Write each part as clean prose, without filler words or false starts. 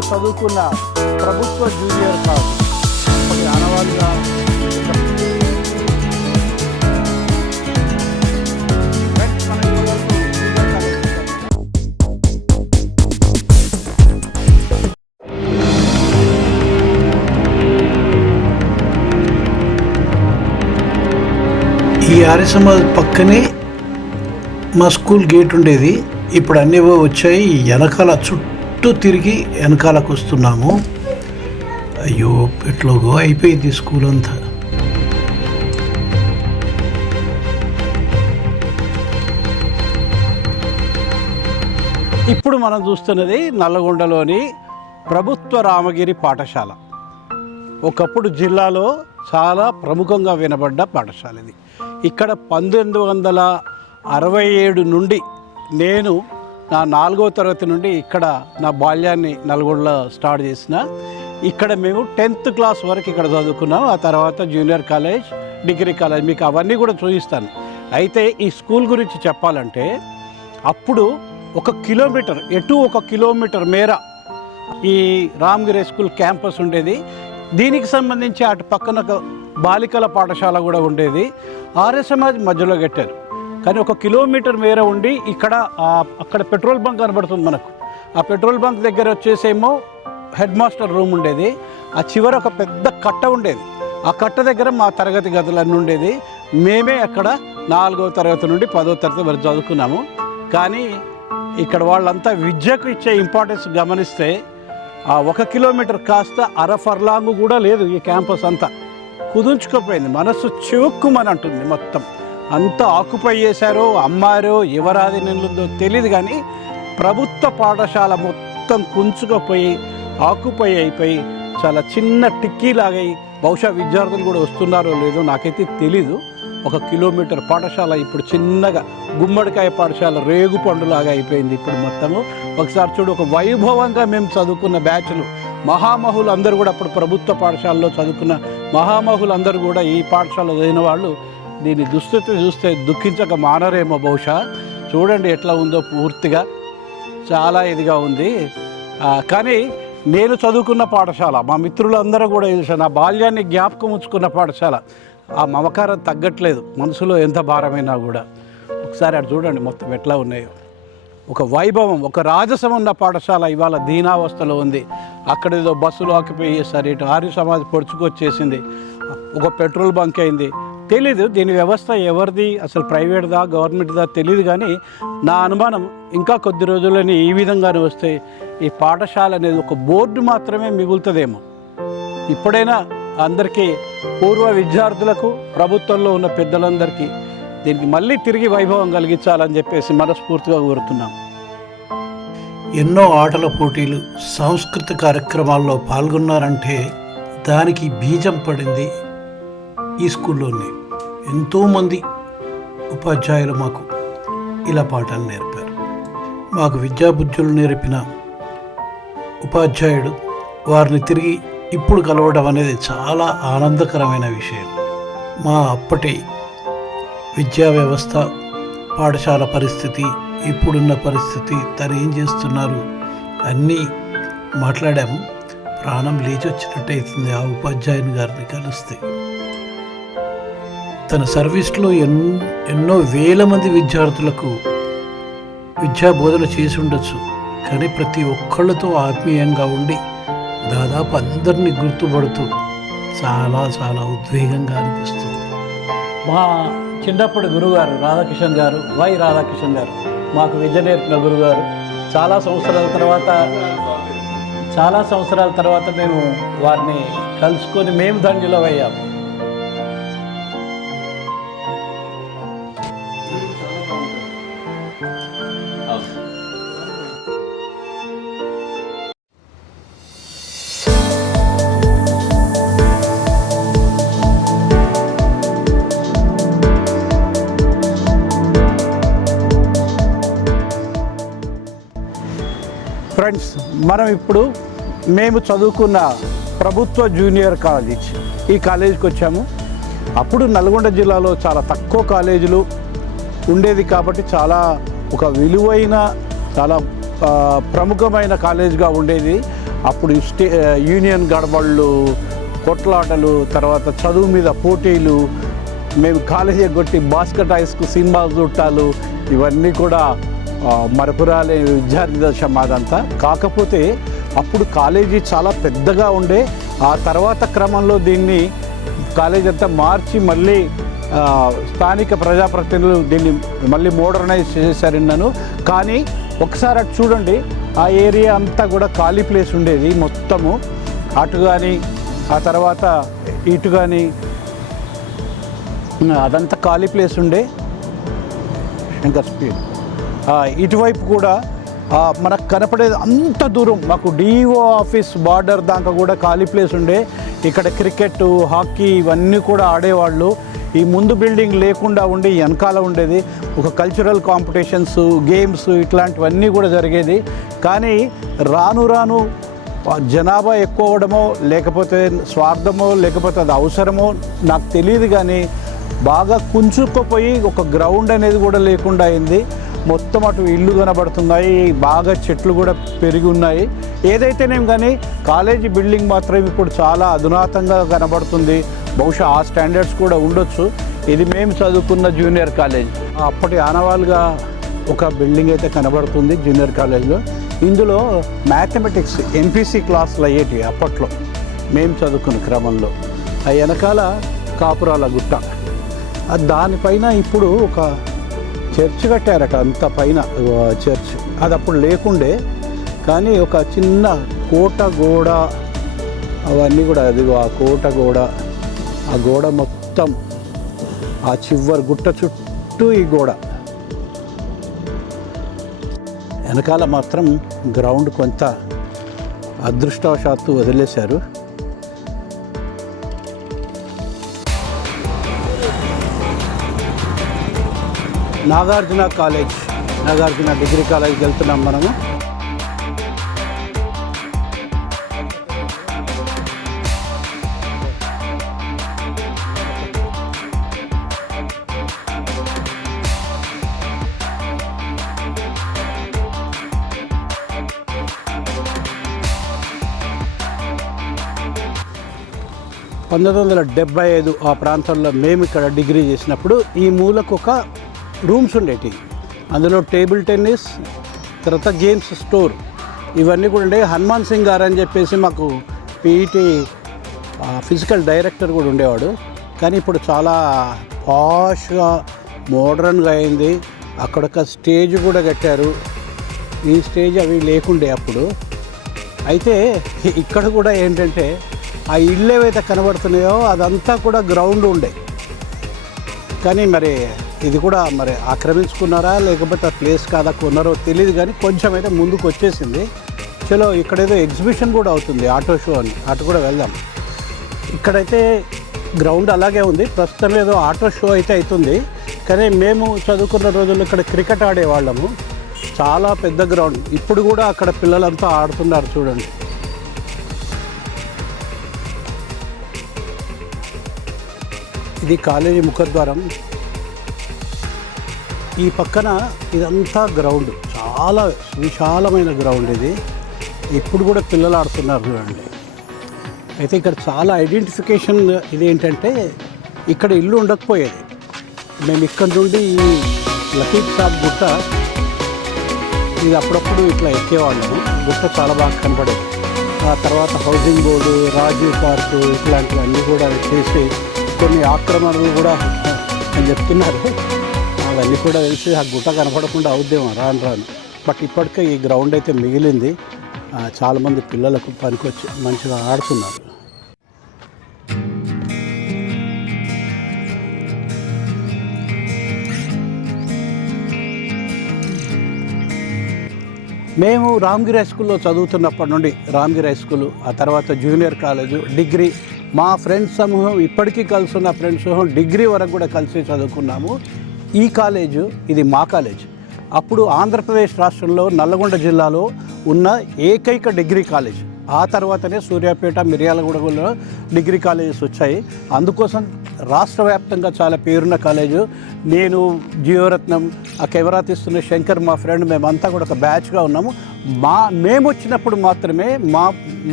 మేము చదువుకున్న ప్రభుత్వ జూనియర్ కాలేజ్ కొన్ని ఆనవాళ్ళుగా ఈ ఆర్య సమాజ్ పక్కనే మా స్కూల్ గేట్ ఉండేది. ఇప్పుడు అన్నీ వచ్చాయి. వెనకాల చుట్టూ తిరిగి వెనకాలకు వస్తున్నాము. అయ్యో ఎట్లాగో అయిపోయింది స్కూల్ అంతా. ఇప్పుడు మనం చూస్తున్నది నల్లగొండలోని ప్రభుత్వ రామగిరి పాఠశాల. ఒకప్పుడు జిల్లాలో చాలా ప్రముఖంగా వినబడ్డ పాఠశాల ఇది. ఇక్కడ 1967 నుండి నేను నా 4వ తరగతి నుండి ఇక్కడ నా బాల్యాన్ని నల్గొండలో స్టార్ట్ చేసిన. ఇక్కడ మేము 10th క్లాస్ వరకు ఇక్కడ చదువుకున్నాం. ఆ తర్వాత జూనియర్ కాలేజ్, డిగ్రీ కాలేజ్, మీకు అవన్నీ కూడా చూపిస్తాను. అయితే ఈ స్కూల్ గురించి చెప్పాలంటే అప్పుడు 1 కిలోమీటర్ ఎటు 1 కిలోమీటర్ మేర ఈ రామగిరి స్కూల్ క్యాంపస్ ఉండేది. దీనికి సంబంధించి అటు పక్కన ఒక బాలికల పాఠశాల కూడా ఉండేది. ఆర్య సమాజ్ మధ్యలో కట్టారు. కానీ 1 కిలోమీటర్ మేర ఉండి ఇక్కడ అక్కడ పెట్రోల్ బంక్ కనబడుతుంది మనకు. ఆ పెట్రోల్ బంక్ దగ్గర వచ్చేసేమో హెడ్ మాస్టర్ రూమ్ ఉండేది. ఆ చివర ఒక పెద్ద కట్ట ఉండేది. ఆ కట్ట దగ్గర మా తరగతి గదులన్నీ ఉండేది. మేమే అక్కడ 4వ తరగతి నుండి 10వ తరగతి వరకు చదువుకున్నాము. కానీ ఇక్కడ వాళ్ళంతా విద్యకు ఇచ్చే ఇంపార్టెన్స్ గమనిస్తే ఆ 1 కిలోమీటర్ కాస్త అర ఫర్లాంగు కూడా లేదు. ఈ క్యాంపస్ అంతా కుదుంచుకుపోయింది. మనసు చివుక్కుమని అంటుంది. మొత్తం అంతా ఆక్యుపై చేశారో అమ్మారో ఎవరాది నిలుందో తెలియదు. కానీ ప్రభుత్వ పాఠశాల మొత్తం కుంచుకుపోయి ఆక్యుపై అయిపోయి చాలా చిన్న టిక్కీలాగా బహుశా విద్యార్థులు కూడా వస్తున్నారో లేదో నాకైతే తెలీదు. 1 కిలోమీటర్ పాఠశాల ఇప్పుడు చిన్నగా గుమ్మడికాయ పాఠశాల రేగు పండులాగా అయిపోయింది ఇప్పుడు మొత్తము. ఒకసారి చూడు, ఒక వైభవంగా మేము చదువుకున్న బ్యాచ్లు మహామహులు అందరూ కూడా అప్పుడు ప్రభుత్వ పాఠశాలలో చదువుకున్న మహామహులు అందరూ కూడా ఈ పాఠశాలలో చదివిన వాళ్ళు దీని దుస్థితి చూస్తే దుఃఖించక మానరేమో బహుశా. చూడండి ఎట్లా ఉందో, పూర్తిగా చాలా ఇదిగా ఉంది. కానీ నేను చదువుకున్న పాఠశాల, మా మిత్రులందరూ కూడా నా బాల్యాన్ని జ్ఞాపకం ఉంచుకున్న పాఠశాల. ఆ మమకారం తగ్గట్లేదు మనసులో ఎంత భారమైనా కూడా. ఒకసారి అటు చూడండి మొత్తం ఎట్లా ఉన్నాయో. ఒక వైభవం, ఒక రాజసం ఉన్న పాఠశాల ఇవాళ దీనావస్థలో ఉంది. అక్కడ ఏదో బస్సులు ఆక్యుపై చేస్తారు. ఇటు ఆర్య సమాజ్ పొడుచుకొచ్చేసింది. ఒక పెట్రోల్ బంక్ అయింది. తెలీదు దీని వ్యవస్థ ఎవరిది, అసలు ప్రైవేట్దా గవర్నమెంట్దా తెలియదు. కానీ నా అనుమానం ఇంకా కొద్ది రోజుల్లోనే ఈ విధంగానే వస్తే ఈ పాఠశాల అనేది ఒక బోర్డు మాత్రమే మిగులుతుందేమో. ఇప్పుడైనా అందరికీ, పూర్వ విద్యార్థులకు, ప్రభుత్వంలో ఉన్న పెద్దలందరికీ దీనికి మళ్ళీ తిరిగి వైభవం కలిగించాలని చెప్పేసి మనస్ఫూర్తిగా కోరుతున్నాం. ఎన్నో ఆటల పోటీలు, సాంస్కృతిక కార్యక్రమాల్లో పాల్గొన్నారంటే దానికి బీజం పడింది ఈ స్కూల్లోనే. ఎంతోమంది ఉపాధ్యాయులు మాకు ఇలా పాఠాలు నేర్పారు. మాకు విద్యాబుద్ధులు నేర్పిన ఉపాధ్యాయుడు వారిని తిరిగి ఇప్పుడు కలవడం అనేది చాలా ఆనందకరమైన విషయం. మా అప్పటి విద్యా వ్యవస్థ, పాఠశాల పరిస్థితి, ఇప్పుడున్న పరిస్థితి, తను ఏం చేస్తున్నారు అన్నీ మాట్లాడాము. ప్రాణం లేచొచ్చినట్టు అవుతుంది ఆ ఉపాధ్యాయుని గారిని కలిస్తే. తన సర్వీస్లో ఎన్నో వేల మంది విద్యార్థులకు విద్యా బోధన చేసి ఉండొచ్చు. కానీ ప్రతి ఒక్కళ్ళతో ఆత్మీయంగా ఉండి దాదాపు అందరినీ గుర్తుపడుతూ చాలా చాలా ఉద్వేగంగా అనిపిస్తుంది. మా చిన్నప్పటి గురుగారు రాధాకిషన్ గారు, వై రాధాకిషన్ గారు మాకు విద్య నేర్పిన గురుగారు. చాలా సంవత్సరాల తర్వాత మేము వారిని కలుసుకొని మేము ధన్యులం అయ్యాము. ఫ్రెండ్స్, మనం ఇప్పుడు మేము చదువుకున్న ప్రభుత్వ జూనియర్ కాలేజ్, ఈ కాలేజీకి వచ్చాము. అప్పుడు నల్గొండ జిల్లాలో చాలా తక్కువ కాలేజీలు ఉండేది కాబట్టి చాలా ఒక విలువైన, చాలా ప్రముఖమైన కాలేజ్గా ఉండేది. అప్పుడు యూనియన్ గడబళ్ళు, కొట్లాటలు, తర్వాత చదువు మీద పోటీలు, మేము కాలేజీ కొట్టి బాస్కెట్ హైస్కు సినిమాలు చూట్టాలు, ఇవన్నీ కూడా మరపురాలే విద్యార్థి దశ మాదంతా. కాకపోతే అప్పుడు కాలేజీ చాలా పెద్దగా ఉండే, ఆ తర్వాత క్రమంలో దీన్ని కాలేజీ అంతా మార్చి మళ్ళీ స్థానిక ప్రజాప్రతినిధులు దీన్ని మళ్ళీ మోడర్నైజ్ చేశారన్నాను. కానీ ఒకసారి అటు చూడండి, ఆ ఏరియా అంతా కూడా ఖాళీ ప్లేస్ ఉండేది మొత్తము. అటు కానీ ఆ తర్వాత ఇటు కానీ అదంతా ఖాళీ ప్లేస్ ఉండే. శంకర్ స్పీడ్ ఇటువైపు కూడా మనకు కనపడేది అంత దూరం, మాకు డిఓ ఆఫీస్ బార్డర్ దాకా కూడా ఖాళీ ప్లేస్ ఉండే. ఇక్కడ క్రికెట్, హాకీ ఇవన్నీ కూడా ఆడేవాళ్ళు. ఈ ముందు బిల్డింగ్ లేకుండా ఉండి వెనకాల ఉండేది. ఒక కల్చరల్ కాంపిటీషన్స్, గేమ్స్ ఇట్లాంటివన్నీ కూడా జరిగేది. కానీ రాను రాను జనాభా ఎక్కువ అవ్వడమో, లేకపోతే స్వార్థమో, లేకపోతే అది అవసరమో నాకు తెలియదు, కానీ బాగా కుంచుకుపోయి ఒక గ్రౌండ్ అనేది కూడా లేకుండా అయింది. మొత్తం అటు ఇల్లు కనబడుతున్నాయి, బాగా చెట్లు కూడా పెరిగి ఉన్నాయి. ఏదైతేనేం కానీ కాలేజీ బిల్డింగ్ మాత్రం ఇప్పుడు చాలా అధునాతంగా కనబడుతుంది. బహుశా ఆ స్టాండర్డ్స్ కూడా ఉండొచ్చు. ఇది మేము చదువుకున్న జూనియర్ కాలేజ్. అప్పటి ఆనవాళ్ళుగా ఒక బిల్డింగ్ అయితే కనబడుతుంది జూనియర్ కాలేజ్లో. ఇందులో మ్యాథమెటిక్స్ ఎంపీసీ క్లాసులు అయ్యేటివి అప్పట్లో మేము చదువుకున్న క్రమంలో. ఆ వెనకాల కాపురాల గుట్ట, దానిపైన ఇప్పుడు ఒక చర్చ్ కట్టారట, అంత పైన చర్చ్. అది అప్పుడు లేకుండే, కానీ ఒక చిన్న కోట గోడ అవన్నీ కూడా, అదిగో ఆ కోట గోడ, ఆ గోడ మొత్తం ఆ చివరి గుట్ట చుట్టూ ఈ గోడ. వెనకాల మాత్రం గ్రౌండ్ కొంత అదృష్టవశాత్తు వదిలేశారు. నాగార్జున కాలేజ్, నాగార్జున డిగ్రీ కాలేజ్కి వెళ్తున్నాం మనము. (1975) ఆ ప్రాంతంలో మేము ఇక్కడ డిగ్రీ చేసినప్పుడు ఈ మూలకు ఒక రూమ్స్ ఉండేవి. అందులో టేబుల్ టెన్నిస్, తర్వాత గేమ్స్ స్టోర్ ఇవన్నీ కూడా ఉండే. హనుమాన్ సింగ్ గారు అని చెప్పేసి మాకు పీఈటీ ఫిజికల్ డైరెక్టర్ కూడా ఉండేవాడు. కానీ ఇప్పుడు చాలా పాష్గా మోడర్న్గా అయింది. అక్కడొక స్టేజ్ కూడా కట్టారు. ఈ స్టేజ్ అవి లేకుండే అప్పుడు. అయితే ఇక్కడ కూడా ఏంటంటే ఆ ఇళ్ళు ఏవైతే కనబడుతున్నాయో అదంతా కూడా గ్రౌండ్ ఉండే. కానీ మరి ఇది కూడా మరి ఆక్రమించుకున్నారా, లేకపోతే ఆ ప్లేస్ కాదా కొన్నారో తెలియదు, కానీ కొంచెం అయితే ముందుకు వచ్చేసింది. చలో, ఇక్కడేదో ఎగ్జిబిషన్ కూడా అవుతుంది, ఆటో షో అని, అటు కూడా వెళ్దాం. ఇక్కడైతే గ్రౌండ్ అలాగే ఉంది. ప్రస్తుతం ఏదో ఆటో షో అయితే అవుతుంది. కానీ మేము చదువుకున్న రోజుల్లో ఇక్కడ క్రికెట్ ఆడేవాళ్ళము. చాలా పెద్ద గ్రౌండ్. ఇప్పుడు కూడా అక్కడ పిల్లలంతా ఆడుతున్నారు చూడండి. ఇది కాలేజీ ముఖద్వారం. ఈ పక్కన ఇదంతా గ్రౌండ్, చాలా విశాలమైన గ్రౌండ్ ఇది. ఇప్పుడు కూడా పిల్లలు ఆడుతున్నారు చూడండి. అయితే ఇక్కడ చాలా ఐడెంటిఫికేషన్ ఇదేంటంటే, ఇక్కడ ఇల్లు ఉండకపోయేది. మేము ఇక్కడ నుండి ఈ లతీఫ్ సాబ్ గుట్ట, ఇది అప్పుడప్పుడు ఇట్లా ఎక్కేవాళ్ళము. గుట్ట చాలా బాగా కనపడేది. ఆ తర్వాత హౌసింగ్ బోర్డు, రాజీవ్ పార్కు ఇట్లాంటివన్నీ కూడా చేసి కొన్ని ఆక్రమణలు కూడా అని చెప్తున్నారు. అవన్నీ కూడా తెలిసి ఆ గుట్ట కనపడకుండా అవుద్దేమో రాను రాను. బట్ ఇప్పటికే ఈ గ్రౌండ్ అయితే మిగిలింది. చాలామంది పిల్లలకు పనికొచ్చి మంచిగా ఆడుతున్నారు. మేము రామగిరి హై స్కూల్లో చదువుతున్నప్పటి నుండి, రామగిరి హై స్కూలు, ఆ తర్వాత జూనియర్ కాలేజు, డిగ్రీ, మా ఫ్రెండ్స్ సమూహం ఇప్పటికీ కలిసి ఉన్న ఫ్రెండ్స్ సమూహం డిగ్రీ వరకు కూడా కలిసి చదువుకున్నాము. ఈ కాలేజు ఇది మా కాలేజ్. అప్పుడు ఆంధ్రప్రదేశ్ రాష్ట్రంలో నల్లగొండ జిల్లాలో ఉన్న ఏకైక డిగ్రీ కాలేజ్. ఆ తర్వాతనే సూర్యాపేట, మిర్యాలగూడలో డిగ్రీ కాలేజెస్ వచ్చాయి. అందుకోసం రాష్ట్ర వ్యాప్తంగా చాలా పేరున్న కాలేజు. నేను జీవరత్నం, ఆ కెమెరా తీస్తున్న శంకర్, మా ఫ్రెండ్, మేమంతా కూడా ఒక బ్యాచ్గా ఉన్నాము. మేము వచ్చినప్పుడు మాత్రమే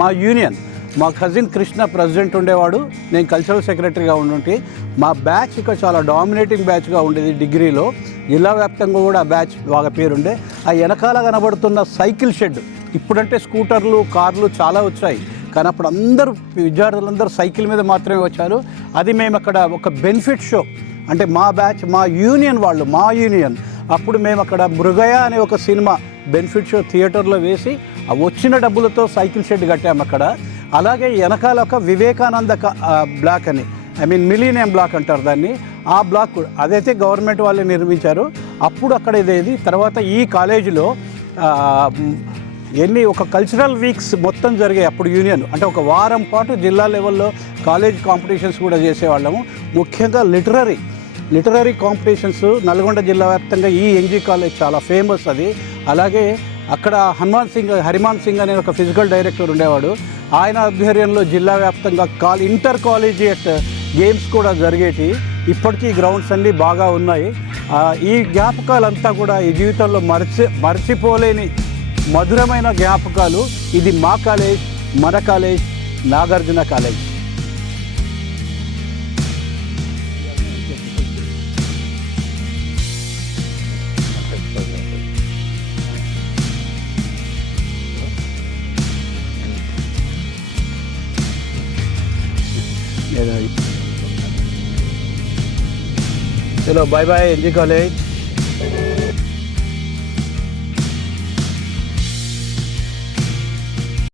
మా యూనియన్, మా కజిన్ కృష్ణ ప్రెసిడెంట్ ఉండేవాడు, నేను కల్చరల్ సెక్రటరీగా ఉండుంటే మా బ్యాచ్ ఇక చాలా డామినేటింగ్ బ్యాచ్గా ఉండేది. డిగ్రీలో జిల్లా వ్యాప్తంగా కూడా ఆ బ్యాచ్ బాగా పేరుండే. ఆ వెనకాల కనబడుతున్న సైకిల్ షెడ్, ఇప్పుడంటే స్కూటర్లు, కార్లు చాలా వచ్చాయి, కానీ అప్పుడు విద్యార్థులందరూ సైకిల్ మీద మాత్రమే వచ్చారు. అది మేము అక్కడ ఒక బెనిఫిట్ షో, అంటే మా బ్యాచ్, మా యూనియన్ అప్పుడు మేము అక్కడ మృగయ అనే ఒక సినిమా బెనిఫిట్ షో థియేటర్లో వేసి ఆ వచ్చిన డబ్బులతో సైకిల్ షెడ్ కట్టాము అక్కడ. అలాగే వెనకాల ఒక వివేకానంద బ్లాక్ అని, మిలీనియం బ్లాక్ అంటారు దాన్ని, ఆ బ్లాక్ కూడా అదైతే గవర్నమెంట్ వాళ్ళే నిర్మించారు. అప్పుడు అక్కడ ఇదేది. తర్వాత ఈ కాలేజీలో ఒక కల్చరల్ వీక్స్ మొత్తం జరిగాయి అప్పుడు యూనియన్, అంటే ఒక వారం పాటు జిల్లా లెవెల్లో కాలేజ్ కాంపిటీషన్స్ కూడా చేసేవాళ్ళము. ముఖ్యంగా లిటరరీ కాంపిటీషన్స్ నల్గొండ జిల్లా వ్యాప్తంగా ఈ ఎన్జీ కాలేజ్ చాలా ఫేమస్ అది. అలాగే అక్కడ హరిమాన్ సింగ్ అనే ఒక ఫిజికల్ డైరెక్టర్ ఉండేవాడు, ఆయన ఆధ్వర్యంలో జిల్లా వ్యాప్తంగా ఇంటర్ కాలేజియేట్ గేమ్స్ కూడా జరిగేటి. ఇప్పటికీ గ్రౌండ్స్ అన్నీ బాగా ఉన్నాయి. ఈ జ్ఞాపకాలంతా కూడా ఈ జీవితంలో మర్చిపోలేని మధురమైన జ్ఞాపకాలు. ఇది మా కాలేజ్, మన కాలేజ్, నాగార్జున కాలేజ్. चलो बाय बाय एनजी कॉलेज.